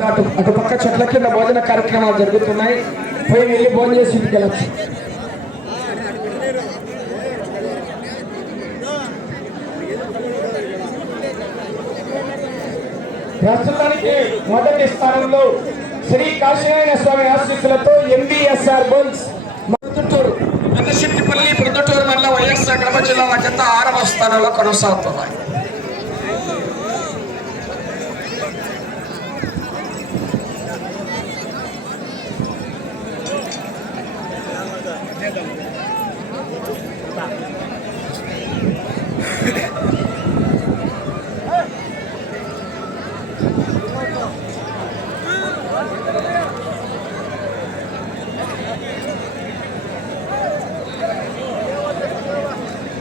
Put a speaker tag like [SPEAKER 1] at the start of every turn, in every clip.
[SPEAKER 1] అటు అటు పక్క చెట్ల కింద భోజన కార్యక్రమాలు జరుగుతున్నాయి. పోయి వెళ్ళి భోజనం చేసి ఇంటికి వెళ్ళచ్చు. ప్రస్తుతానికి మొదటి స్థానంలో శ్రీ కాశీనారాయణ స్వామి ఆశీస్సులతో ఎంబీఎస్ఆర్ బోల్స్ ప్రొద్దుటూరు పెద్దశెట్టిపల్లి ప్రొద్దుటూరు మండలం వైఎస్ఆర్ కడప జిల్లా జత ఆరవ స్థానంలో కొనసాగుతున్నాయి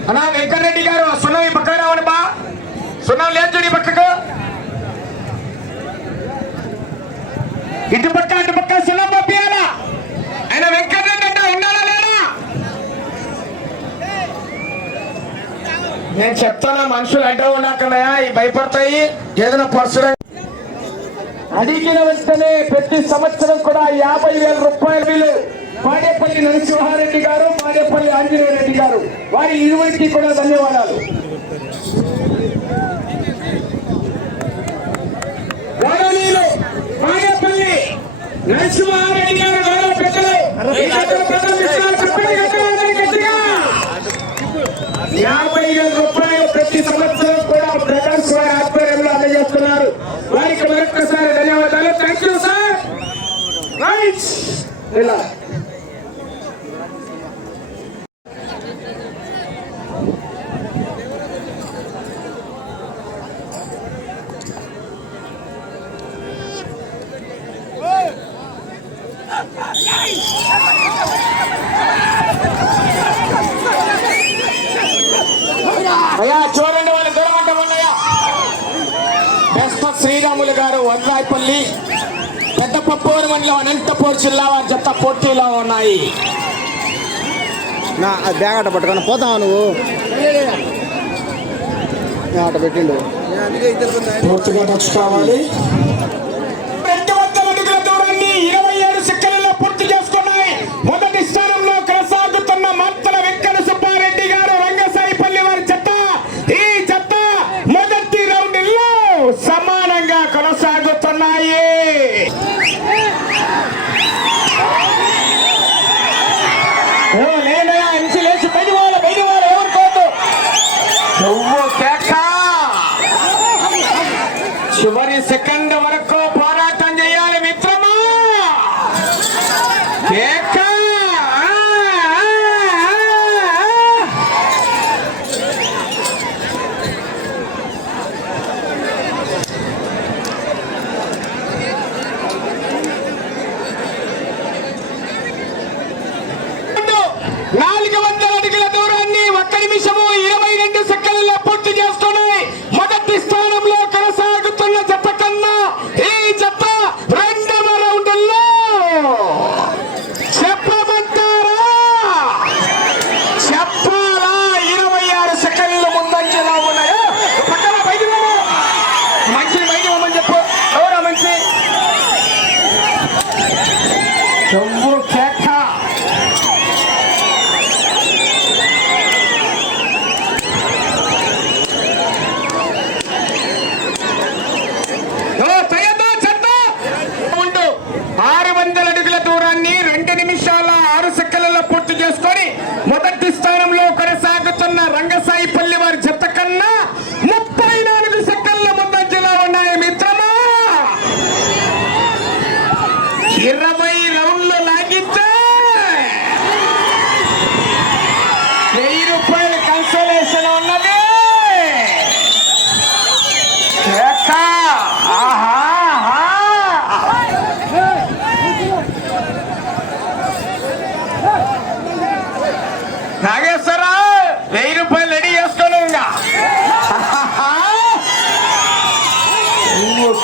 [SPEAKER 1] అన్నా వెంకటరెడ్డి గారు సున్నం ఈ పక్కన రావండి బా సున్నం లేదు చూడు ఈ పక్కకు ఇటు పక్క అటు పక్క సున్నం పంపించాలా ఆయన వెంకటరెడ్డి అంటే ఉన్నాడా లేడా నేను చెప్తానా మనుషులు అడ్డ ఉన్నాకన్నాయా ఈ భయపడతాయి ఏదైనా పర్సులు అడిగిన వెంటనే ప్రతి సంవత్సరం కూడా యాభై వేల రూపాయలు మాడేపల్లి నరసింహారెడ్డి గారు మాడేపల్లి ఆంజనేయ రెడ్డి గారు. వారి ఇరువురికి కూడా ధన్యవాదాలు. మాడేపల్లి నరసింహారెడ్డి గారు గౌరవ పెద్దలు. యాభై వేల రూపాయలు ప్రతి సంవత్సరం కూడా వారికి మరొకసారి ధన్యవాదాలు థ్యాంక్ యూ సార్ రైట్ ఇలా అయ్యా గారు వడ్రాయిపల్లి పెద్ద పప్పూరు మండలం అనంతపూర్ జిల్లా వారి జత పోటీలో ఉన్నాయి.
[SPEAKER 2] నా బ్యాగ్ అట్ట పట్టుకొని పోతావా నువ్వు? నా అట్ట పెట్టిండు?
[SPEAKER 1] పూర్తిగా టచ్ కావాలి.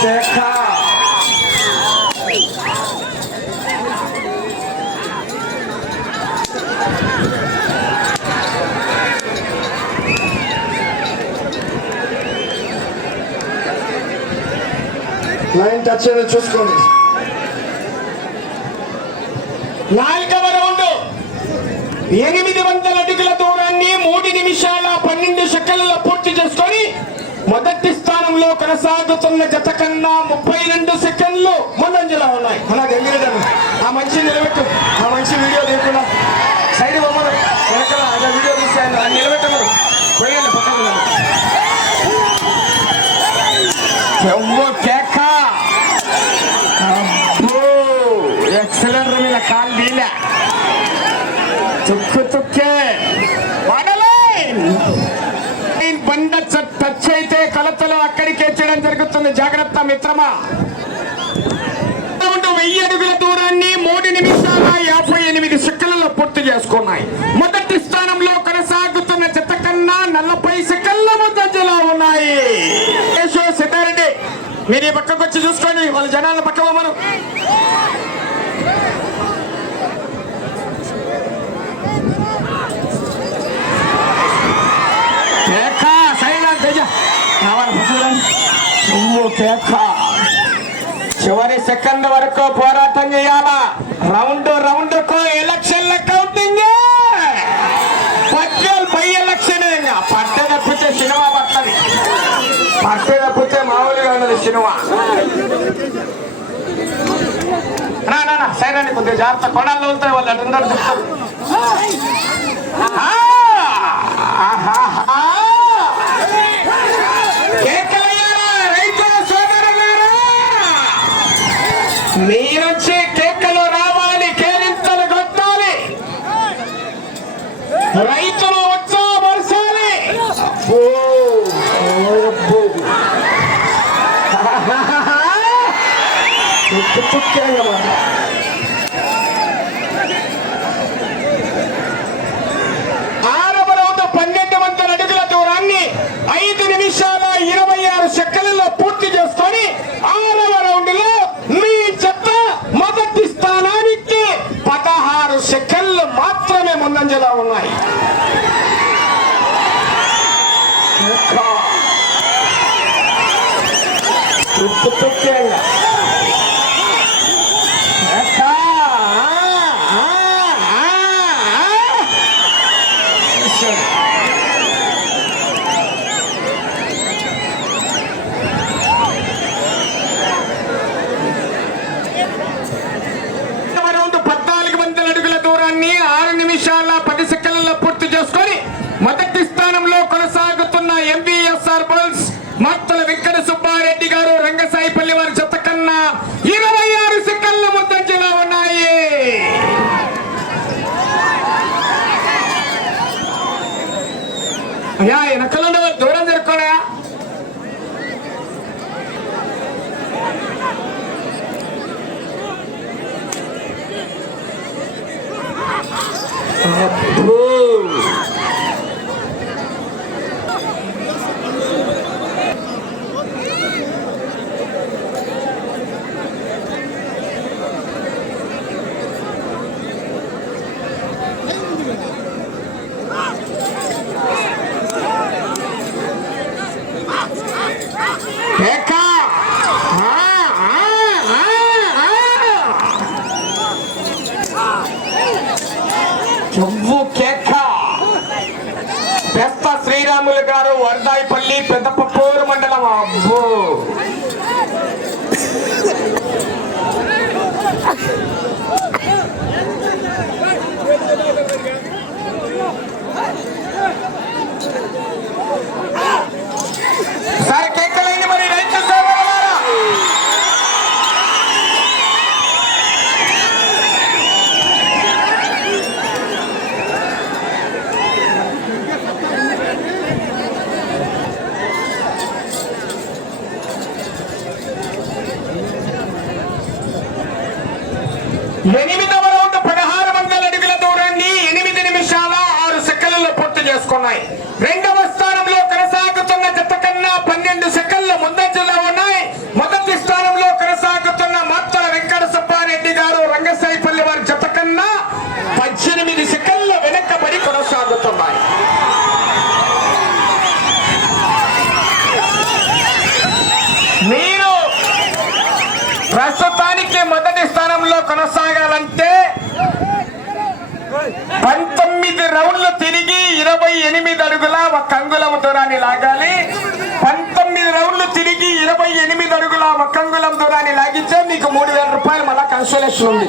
[SPEAKER 1] দেখা లైన్ టచ్ చేయడం చూసుకోండి. నాలుగవన ఉండు. ఎనిమిది వందల అడుగుల దూరాన్ని మూడు నిమిషాల పన్నెండు సెకండ్ల పూర్తి చేసుకొని స్థానంలో కొనసాగుతున్న జత కన్నా ముప్పై రెండు సెకండ్లు ముందంజలో ఉన్నాయి. మన గంగిరెడ్డి ఆ మంచి నిలబెట్టు. ఆ మంచి వీడియో లేకుండా సైడ్ బొమ్మలు వెనకాల అదే వీడియో తీసాను అది నిలబెట్టమరు పోయండి పక్కన చేయడం జాగ్రత్త మిత్రమా? వెయ్యి అడుగుల దూరాన్ని మూడు నిమిషాల యాభై ఎనిమిది సెకండ్లలో పూర్తి చేసుకున్నాయి. మొదటి స్థానంలో కొనసాగుతున్న చెత్త కన్నా నలభై సెకండ్ల ముందంజలో ఉన్నాయి. సిద్ధారెడ్డి మీరు ఈ పక్కకు వచ్చి చూసుకోండి వాళ్ళ జనాల పక్క మనం కేక సైలెంట్ తేజ కావాలి పట్టుకోండి నువ్వు చివరి సెకండ్ వరకు పోరాటం చేయాలా? రౌండ్ రౌండ్కు ఎలక్షన్ కౌంటింగ్. పట్టేలు పై ఎలక్షన్. పట్టే తప్పితే సినిమా పట్టది. పట్టే తప్పితే మామూలుగా ఉన్నది సినిమా. నా నా కొద్దిగా జాగ్రత్త. కొడాల్లో వాళ్ళు అందరూ చెప్తారు రైతులు ఉత్సాహపరచాలి అబ్బో, మాత్రమే ముందంజలో ఉన్నాయి ఇరవై ఎనిమిది అడుగుల ఒక అంగుళం దూరాన్ని లాగాలి. పంతొమ్మిది రౌండ్లు తిరిగి ఇరవై ఎనిమిది అడుగుల ఒక అంగుళం దూరాన్ని లాగితే మీకు మూడు వేల రూపాయలు మళ్ళా కన్సోలేషన్ ఉంది.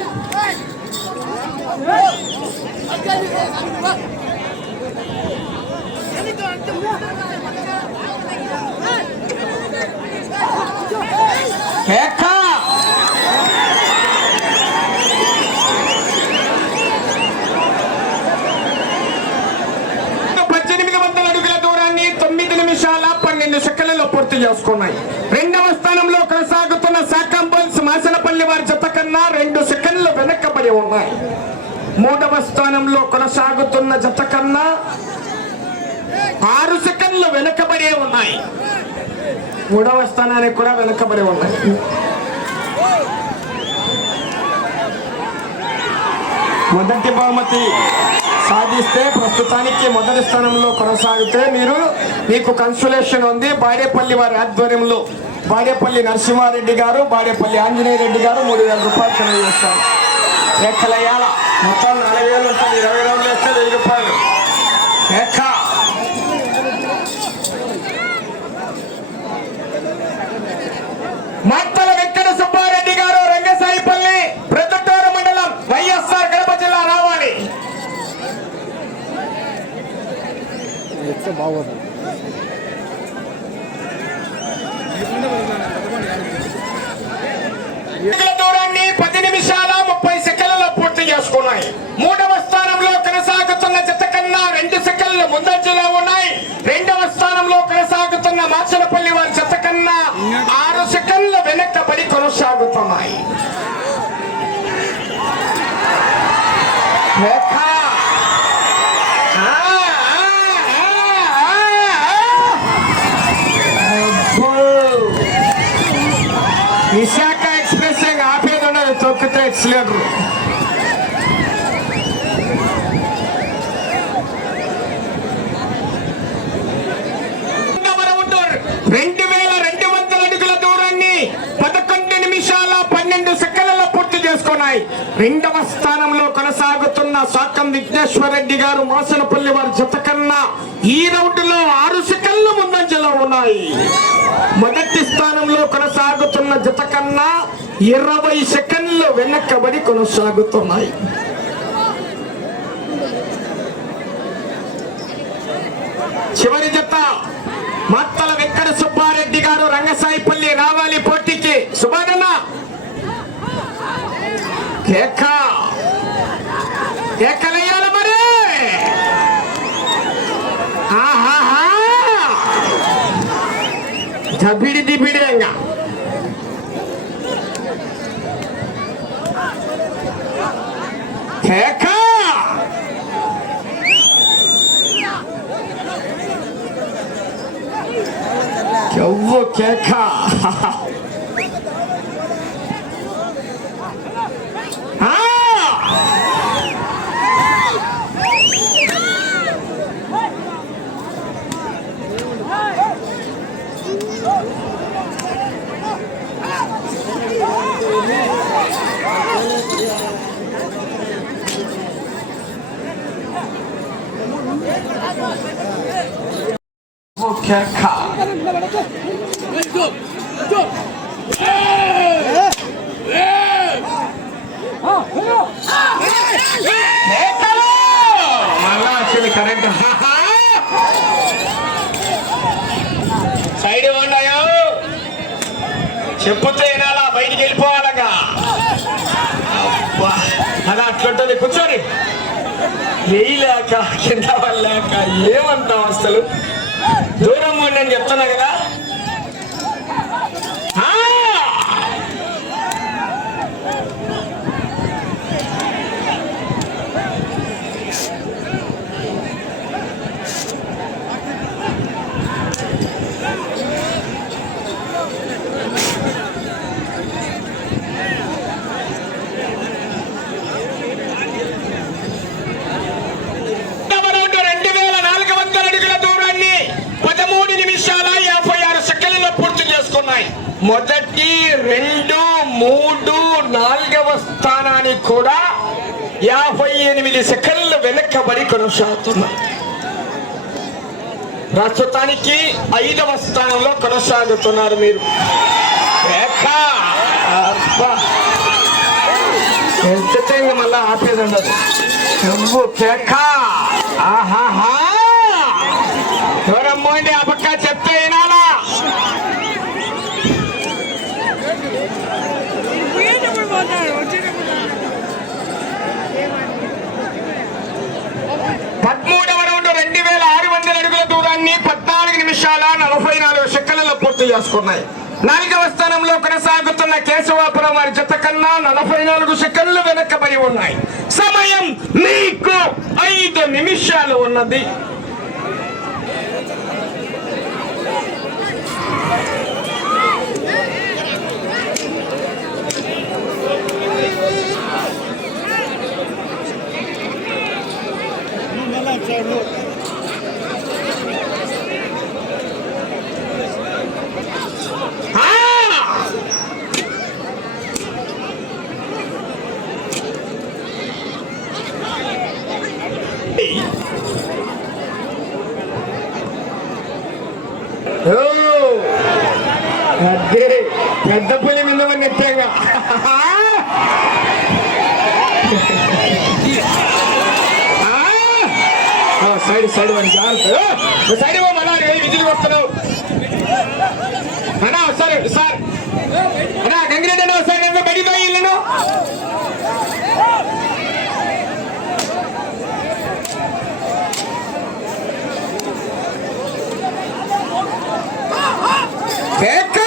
[SPEAKER 1] కేక పద్దెనిమిది వందల అడుగుల దూరాన్ని తొమ్మిది నిమిషాల పన్నెండు సెకండ్లలో పూర్తి చేసుకున్నాయి. రెండవ స్థానంలో కొనసాగుతున్న సాకంబల్స్ మాసనపల్లి వారి జత కన్నా రెండు సెకండ్లు వెనక్కబడి ఉన్నాయి. మూడవ స్థానంలో కొనసాగుతున్న జత కన్నా ఆరు సెకండ్లు వెనకబడే ఉన్నాయి. మూడవ స్థానానికి కూడా వెనకబడి ఉన్నాయి. మొదటి బహుమతి సాధిస్తే ప్రస్తుతానికి మొదటి స్థానంలో కొనసాగితే మీరు మీకు కన్సులేషన్ ఉంది. బాడేపల్లి వారి ఆధ్వర్యంలో బాడేపల్లి నరసింహారెడ్డి గారు బాడేపల్లి ఆంజనేయ రెడ్డి గారు మూడు వేల రూపాయలు తెలియజేస్తారు లెక్కలయ్యాల? మొత్తం నలభై వేలు ఉంటుంది. ఇరవై రోజులు వేస్తే వెయ్యి రూపాయలు. లెక్క మత్తల వెంకట సుబ్బారెడ్డి గారు రంగసాయిపల్లి ప్రొద్దుటూరు మండలం వైఎస్ఆర్ కడప జిల్లా రావాలి
[SPEAKER 2] ఎక్స్ బాగోదు.
[SPEAKER 1] దూరాన్ని పది నిమిషాల ముప్పై సెకండ్లలో పూర్తి చేసుకున్నాయి మూడవ స్థానంలో కొనసాగుతున్న జత కన్నా రెండు సెకండ్లు ముందంజలో ఉన్నాయి రెండవ స్థానంలో కొనసాగుతున్న మాచనపల్లి వారి జత కన్నా ఆరు సెకండ్లు వెనక్కబడి కొనసాగుతున్నాయి రేఖ. ఆ, ఆ, ఆ, ఆ, ఆ. అబ్బో. విశాఖ ఎక్స్ప్రెస్ ఆపేది ఉండదు తొక్కితే రెండు వేల రెండు వందల అడుగుల దూరాన్ని పదకొండు నిమిషాల పన్నెండు సెకండ్లలో పూర్తి చేసుకున్నాయి. రెండవ స్థానంలో కొనసాగుతున్న సాకం విఘ్నేశ్వర రెడ్డి గారు మోసనపల్లి వారి జత కన్నా ఈ రౌండ్లో ఆరు సెకండ్ ఉన్నాయి. మొదటి స్థానంలో కొనసాగుతున్న జత కన్నా ఇరవై సెకండ్లు వెనక్కబడి కొనసాగుతున్నాయి. చివరి జత మత్తల వెంకట సుబ్బారెడ్డి గారు రంగసాయిపల్లి రావాలి పోటీకి. సుబ్బారన్న కేక కేకలయ్యా మరి ఆహాహా చపిడి తిప్పిడి ఇంకా కేక కేవ్వ కేక చెర్ఖా మళ్ళా వచ్చింది కరెంట్. సైడ్ ఉన్నాయో చెప్పుతో వినాలా? బయటికి వెళ్ళిపోవాలగా. అలా అట్లుంటుంది. కూర్చోని వేయలేక కింద వల్లాక ఏమంటావు అసలు? అని చెప్తున్నా కదా ఆ! రౌండ్ రెండు వేల నాలుగు వందల అడుగుల దూరాన్ని పదమూడు నిమిషాల యాభై ఆరు సెకండ్లలో పూర్తి చేసుకున్నాయి మొదటి రెండు మూడు నాలుగవ స్థానానికి కూడా యాభై ఎనిమిది సెకండ్లు వెనక్కబడి కొనసాగుతున్నాయి ప్రస్తుతానికి ఐదవ స్థానంలో కొనసాగుతున్నారు మీరు. ఏక! మళ్ళా ఆపేది ఉండదు. నువ్వు ఆహాహా ఎవరమ్మో అండి ఆ పక్క చెప్తే వినాలా పదమూడవ రౌండ్ రెండు వేల ఆరు వందల అడుగుల పద్నాలుగు నిమిషాల నలభై నాలుగు సెకండ్లలో పూర్తి చేసుకున్నాయి. నాలుగవ స్థానంలో కొనసాగుతున్న కేశవాపురం వారి జత కన్నా నలభై నాలుగు సెకండ్లు వెనకబడి ఉన్నాయి. సమయం మీకు ఐదు నిమిషాలు ఉన్నది ఆ! ఓ! అదే పెద్ద పులి మీద నెట్టంగా సైడ్ సైడ్ అని జాగ్రత్త. సైడ్ ఇవ్వ మళ్ళా విజయ్ వస్తున్నావు. అన్నా సరే సార్. అన్నా ఒకసారి నేను బడి పోయి ఇల్లును కేక!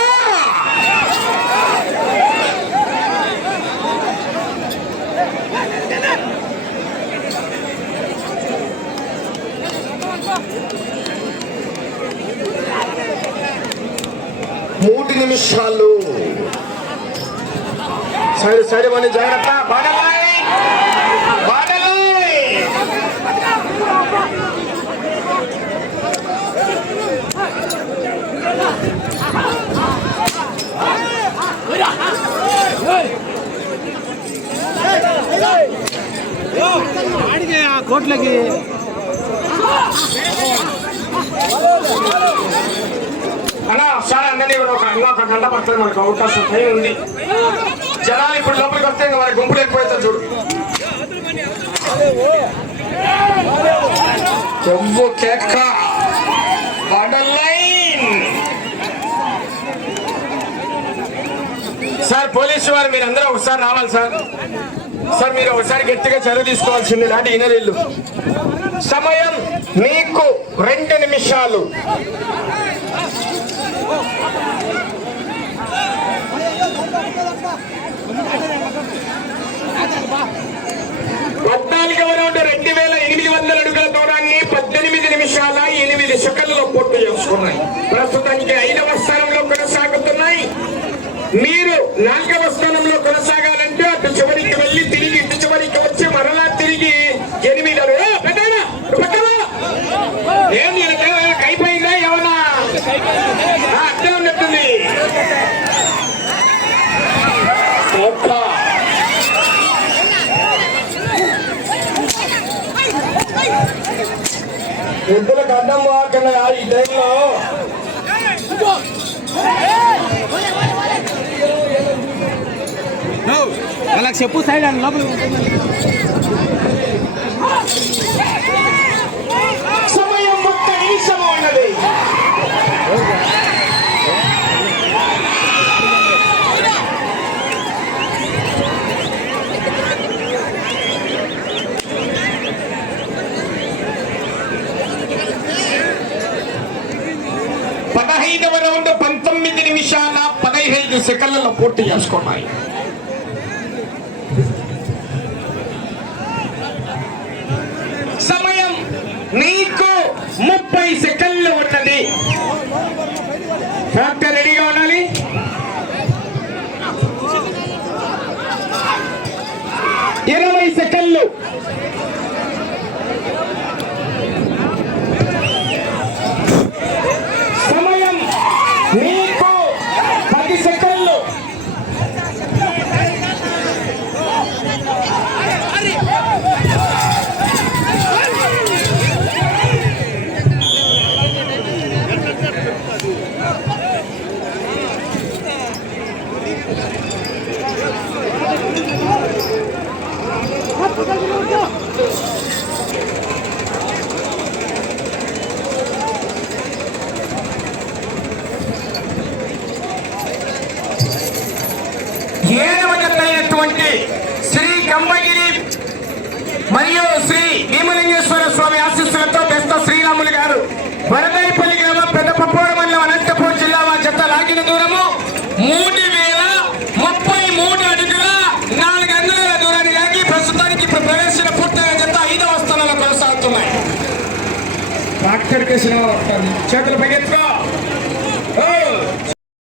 [SPEAKER 1] మూడు నిమిషాలు. సైడ్ సైడ్ మన జాగ్రత్త. బాడలాయ్ బాడలాయ్
[SPEAKER 2] ఆ కోట్లకి.
[SPEAKER 1] సార్ అందరినీ ఒక అంగా ఒక గంట పడుతుంది మనకు అవకాశం టైం ఉంది? జనాలు ఇప్పుడు లోపలికి వస్తే ఇంకా మన గుంపు లేకపోతే చూడు. చెవ్వు కేక్క సార్ పోలీసు వారు మీరు అందరూ ఒకసారి రావాలి సార్. సార్ మీరు ఒకసారి గట్టిగా చదువు తీసుకోవాల్సింది నాటి ఇనరిల్లు. సమయం మీకు రెండు నిమిషాలు. మొత్తానికి రౌండ్ రెండు వేల ఎనిమిది వందల అడుగుల దూరాన్ని పద్దెనిమిది నిమిషాల ఎనిమిది సెకండ్లలో పూర్తి చేసుకున్నాయి. ప్రస్తుతానికి ఐదవ స్థానంలో కొనసాగుతున్నాయి. మీరు నాలుగు ఈ టైంలో
[SPEAKER 2] వాళ్ళకి చెప్పు సైడ్ అని లోపల
[SPEAKER 1] సమయం ఒక్క నిమిషం ఉన్నది పదహైదవ రౌండ్ పంతొమ్మిది నిమిషాల పదహైదు సెకండ్లలో పూర్తి చేసుకున్నాయి. సమయం నీకు ముప్పై సెకండ్లు ఉన్నది. డాక్టర్ రెడీగా ఉండాలి. ఇరవై సెకండ్లు. よし! ఐదవ స్థానంలో చేతులు పైకెత్తుకో.